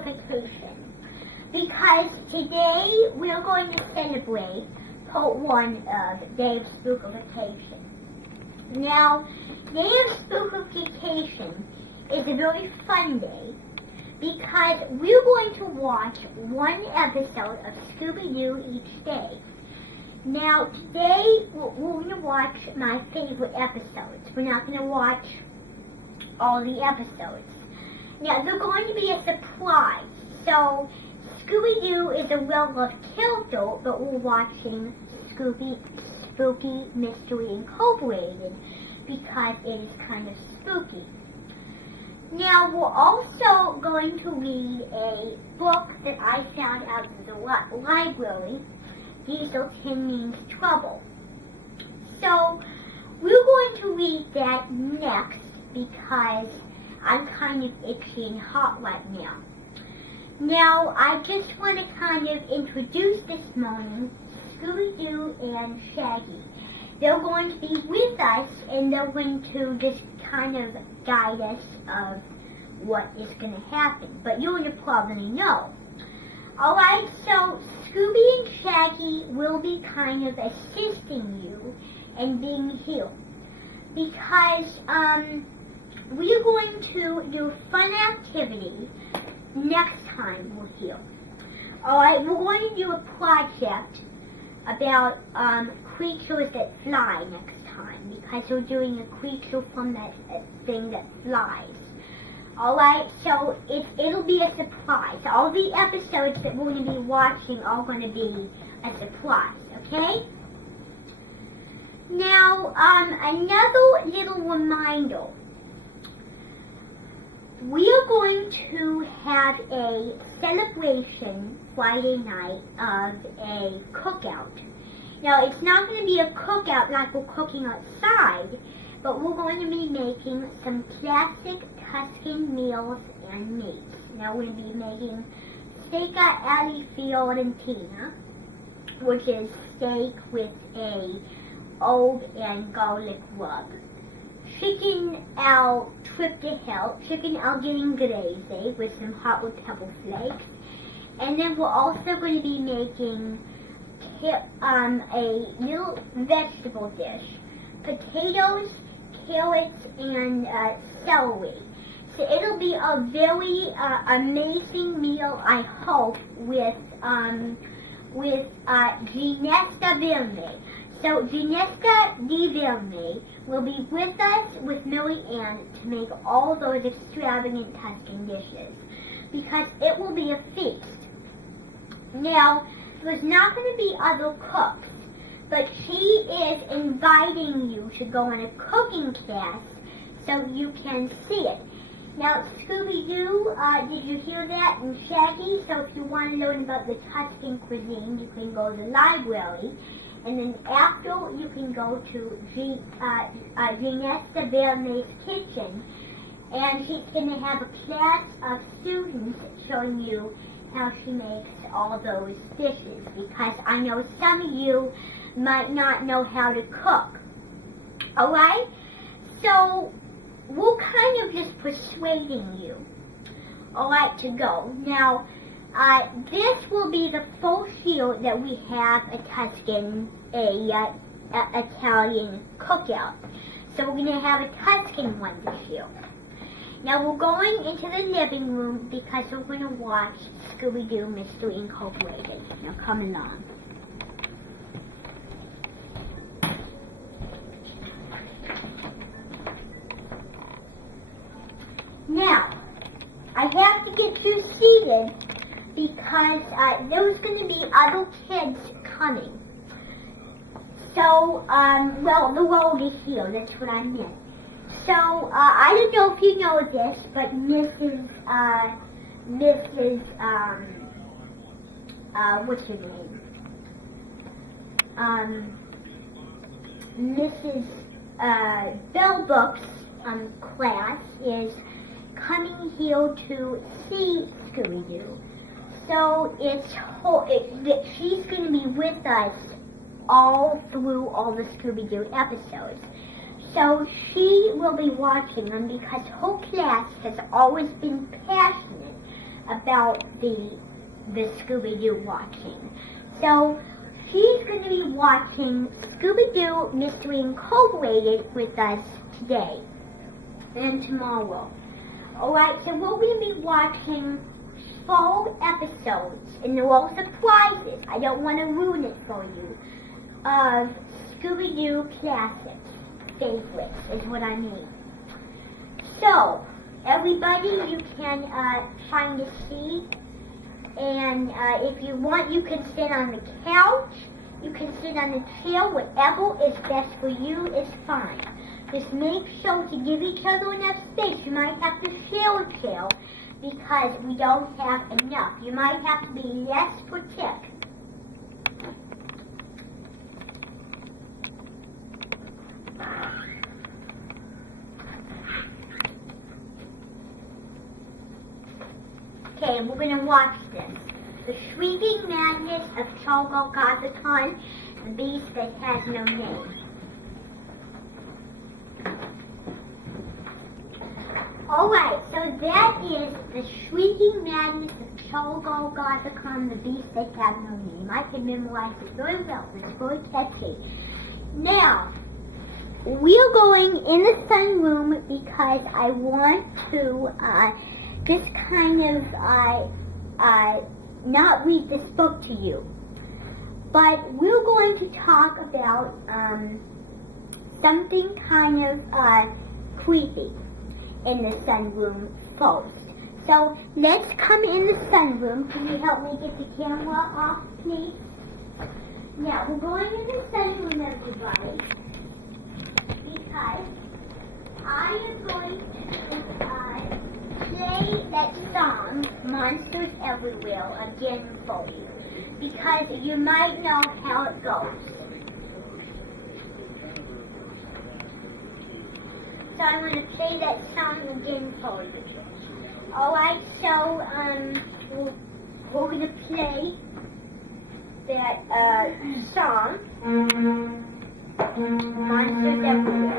Gothacon, because today we're going to celebrate part 1 of Day of Spookification. Now, Day of Spookification is a very fun day because we're going to watch one episode of Scooby-Doo each day. Now, today we're going to watch my favorite episodes. We're not going to watch all the episodes. Now, they're going to be a surprise. So, Scooby-Doo is a well-loved character, but we're watching Spooky Mystery Incorporated because it is kind of spooky. Now, we're also going to read a book that I found out of the library. Diesel Tin Means Trouble. So, we're going to read that next because I'm kind of itchy and hot right now. Now, I just want to kind of introduce this morning Scooby-Doo and Shaggy. They're going to be with us and they're going to just kind of guide us of what is going to happen. But you'll probably know. Alright, so Scooby and Shaggy will be kind of assisting you in being healed. Because we're going to do a fun activity next time we're healed. Alright, we're going to do a project about creatures that fly next time. Because we're doing a creature from that thing that flies. Alright, so it'll be a surprise. All the episodes that we're going to be watching are going to be a surprise, okay? Now, another little reminder. We are going to have a celebration Friday night of a cookout. Now, it's not going to be a cookout like we're cooking outside, but we're going to be making some classic Tuscan meals and meats. Now we're going to be making steak alla fiorentina, which is steak with a herb and garlic rub. Chicken al triptychel, chicken al genovese with some hot with pepper flakes. And then we're also going to be making a little vegetable dish. Potatoes, carrots, and celery. So it'll be a very amazing meal, I hope, with Ginesta Verme. So Ginesta Di Verme will be with us with Millie Ann to make all those extravagant Tuscan dishes because it will be a feast. Now, there's not going to be other cooks, but she is inviting you to go on a cooking class so you can see it. Now, Scooby-Doo, did you hear that? And Shaggy, so if you want to learn about the Tuscan cuisine, you can go to the library. And then after, you can go to Ginesta Verme's kitchen. And she's going to have a class of students showing you how she makes all those dishes. Because I know some of you might not know how to cook. Alright? So, we're kind of just persuading you, alright, to go. Now, this will be the first year that we have a Tuscan, Italian cookout. So we're going to have a Tuscan one this year. Now we're going into the living room because we're going to watch Scooby-Doo Mystery Incorporated. Now come along. Now, I have to get you seated because there's going to be other kids coming. So, well, the world is here, that's what I meant. So, I don't know if you know this, but what's her name? Mrs. Bellbook's class is coming here to see Scooby-Doo. So she's going to be with us all through all the Scooby-Doo episodes. So she will be watching them because her class has always been passionate about the Scooby-Doo watching. So she's going to be watching Scooby-Doo Mystery Incorporated with us today and tomorrow. Alright, so we're going to be watching 4 episodes, and they're all surprises. I don't want to ruin it for you. Of Scooby-Doo classics, favorites is what I mean. So, everybody, you can find a seat, and if you want, you can sit on the couch, you can sit on the chair, whatever is best for you is fine. Just make sure to give each other enough space. You might have to share a chair because we don't have enough. You might have to be less protective. Okay, we're going to watch this. The Shrieking Madness of Char, Gothacon, the Beast That Has No Name. Alright, so that is The Shrieking Madness of Char, Gothacon, the Beast That Has No Name. I can memorize it very well. It's very catchy. Now, we're going in the sunroom because I want to just kind of not read this book to you. But we're going to talk about something kind of creepy in the sunroom first. So let's come in the sunroom. Can you help me get the camera off, please? Now, we're going in the sunroom, everybody, because I am going to play that song, Monsters Everywhere, again for you, because you might know how it goes. So I'm going to play that song again for you. Alright, so we're going to play that song, Monsters Everywhere.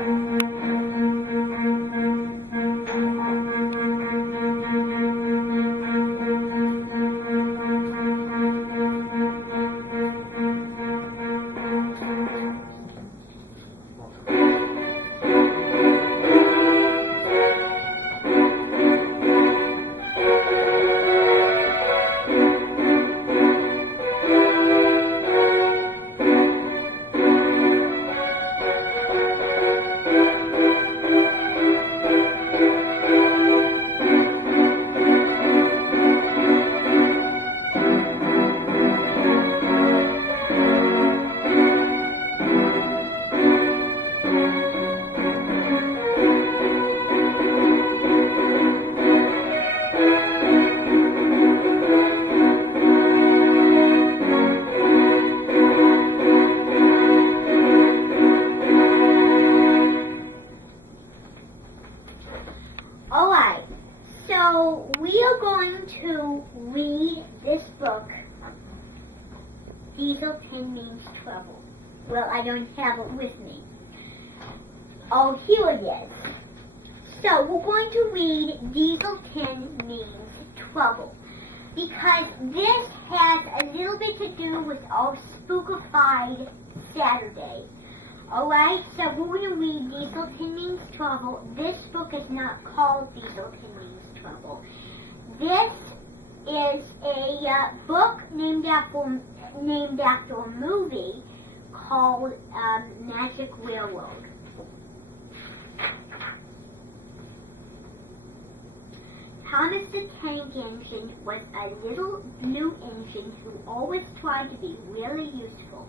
Alright, so we are going to read this book, Diesel 10 Means Trouble. Well, I don't have it with me. Oh, here it is. So, we're going to read Diesel 10 Means Trouble, because this has a little bit to do with our Spookified Saturday. Alright, so we're going to read Diesel 10 Means Trouble. This book is not called Diesel 10 Means Trouble. This is a book named after a movie called Magic Railroad. Thomas the Tank Engine was a little blue engine who always tried to be really useful,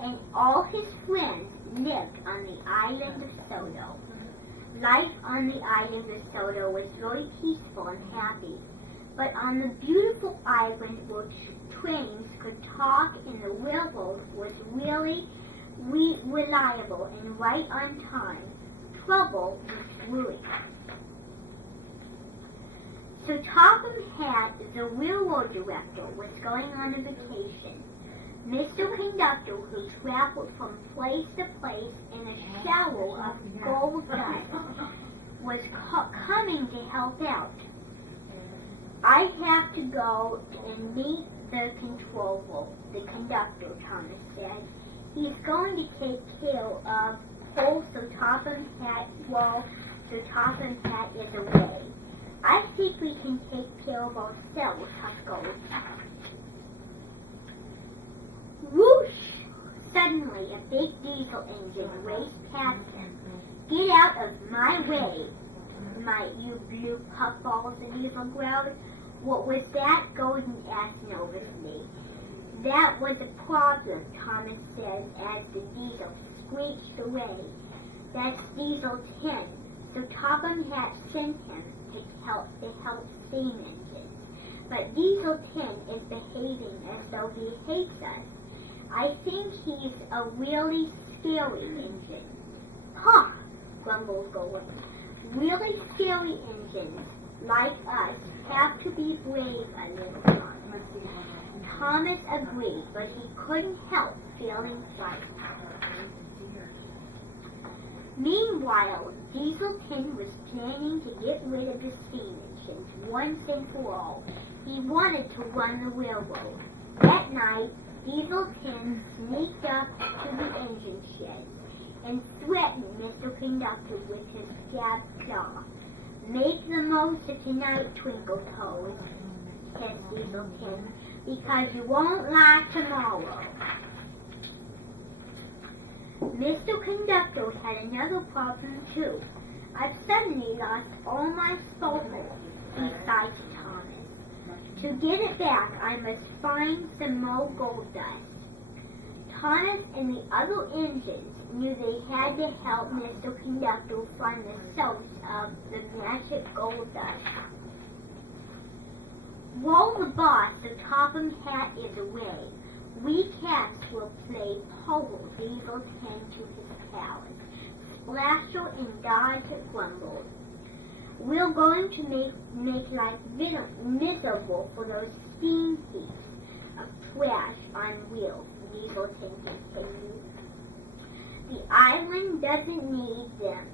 and all his friends lived on the island of Sodo. Life on the island of Sodo was very peaceful and happy, but on the beautiful island where trains could talk and the railroad was really reliable and right on time, trouble was brewing. So Topham Hatt, the railroad director, was going on a vacation. Mr. Conductor, who traveled from place to place in a shower of gold dust, was coming to help out. I have to go and meet the conductor, Thomas said. He's going to take care of Paul so Topham's hat is away. I think we can take care of ourselves, Tuscan. Whoosh! Suddenly, a big diesel engine raced past them. Get out of my way, you blue puffballs, the diesel growled. What was that? Golden asked nervously. That was a problem, Thomas said as the diesel screeched away. That's Diesel 10, so Topham had sent him to help steam engines. But Diesel 10 is behaving as though he hates us. I think he's a really scary engine. Huh, grumbled Gold. Really scary engines, like us, have to be brave a little time. Thomas agreed, but he couldn't help feeling frightened. Meanwhile, Diesel 10 was planning to get rid of the steam engines once and for all. He wanted to run the railroad. That night, Diesel 10 sneaked up to the engine shed and threatened Mr. Conductor with his scabbed claw. Make the most of tonight, Twinkle Toes, said Diesel 10, because you won't lie tomorrow. Mr. Conductor had another problem, too. I've suddenly lost all my sulfur, he sighed to Thomas. To get it back, I must find some more gold dust. Thomas and the other engines knew they had to help Mr. Conductor find the source of the magic gold dust. While the boss of Topham's hat is away, we cats will play Polo Diesel 10 to his palace. Splasher and Dodge grumbled. We're going to make life miserable for those steam heaps of trash on wheels, Diesel 10 continued. The island doesn't need them.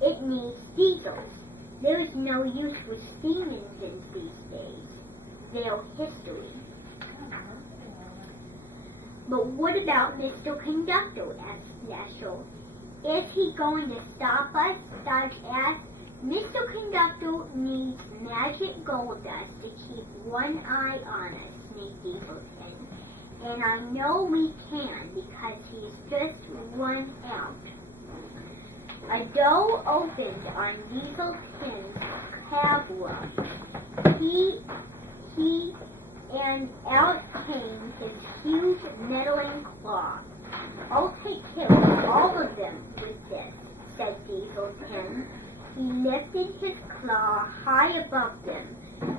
It needs diesels. There is no use for steam engines these days. They're history. But what about Mr. Conductor? Asked Splasher. Is he going to stop us? Dodge asked. Mr. Conductor needs magic gold dust to keep one eye on us, sneaked Diesel 10. And I know we can because he's just run out. A door opened on Diesel 10's cab and out came his huge meddling claw. I'll take care of all of them with this, said Diesel 10. He lifted his claw high above them,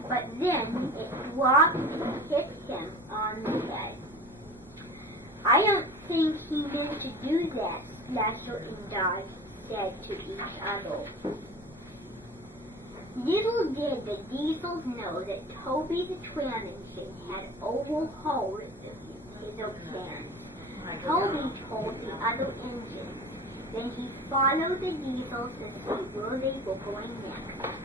but then it dropped and hit him on the head. I don't think he meant to do that, Splasher and Dodge said to each other. Little did the Diesels know that Toby the tram engine had overhauled his plans. Toby told the other engines. Then he followed the Diesels to see where they were going next.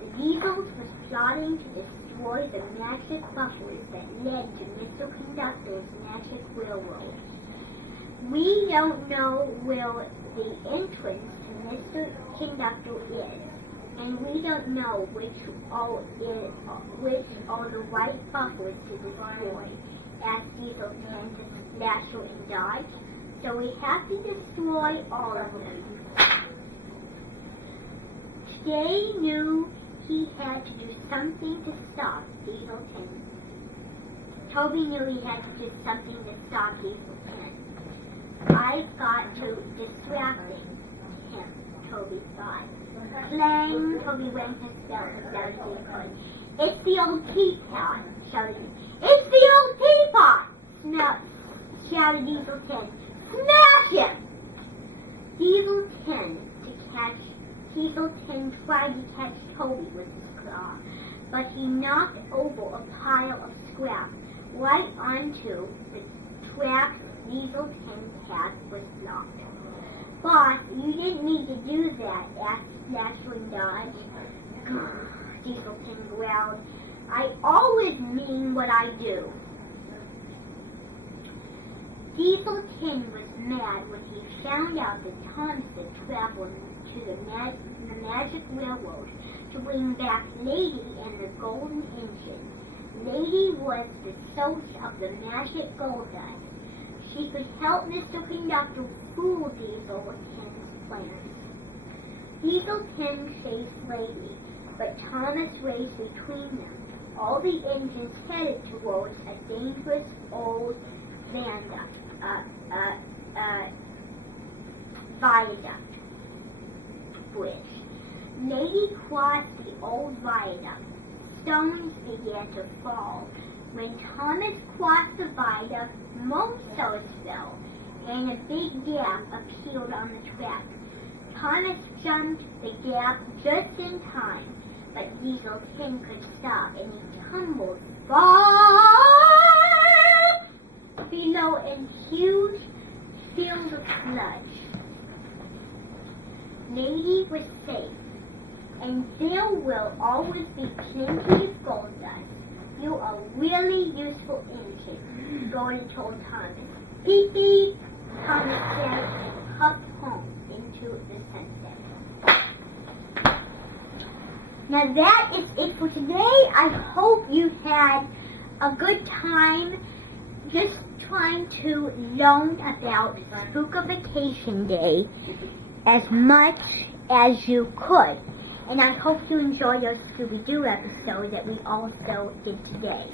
The Diesels was plotting to destroy the magic buffers that led to Mr. Conductor's magic railroad. We don't know where the entrance to Mr. Conductor is, and we don't know which are the right buffers to destroy, asked Diesel 10 to Splasher and Dodge. So we have to destroy all of them. They knew he had to do something to stop Diesel 10. Toby knew he had to do something to stop Diesel 10. I've got to distract him, Toby thought. Clang! Toby rang his bell as loud as he could. It's the old teapot, shouted he. It's the old teapot! Shouted Diesel 10. Smash him! Diesel 10 tried to catch Toby with his claw, but he knocked over a pile of scrap right onto the tracks Diesel 10's path was blocked. Boss, you didn't need to do that, asked Splasher and Dodge. Dieselkin growled. I always mean what I do. Dieselkin was mad when he found out that Thomas had traveled to the Magic Railroad to bring back Lady and the Golden Engine. Lady was the source of the magic gold dust. She could help Mr. Conductor fool Dieselkin's plans. Dieselkin chased Lady, but Thomas raced between them. All the engines headed towards a dangerous old viaduct. Bridge. Lady crossed the old viaduct. Stones began to fall. When Thomas crossed the viaduct, most stones fell, and a big gap appeared on the track. Thomas jumped the gap just in time, but Dieselkin could stop, and he tumbled far below a huge field of sludge. Lady was safe, and there will always be plenty of gold dust. You are really useful engine, Gordon told Thomas. Beep beep, Thomas said, and puffed home into the sunset. Now that is it for today. I hope you had a good time just trying to learn about Spookification Day as much as you could. And I hope you enjoy your Scooby-Doo episode that we also did today.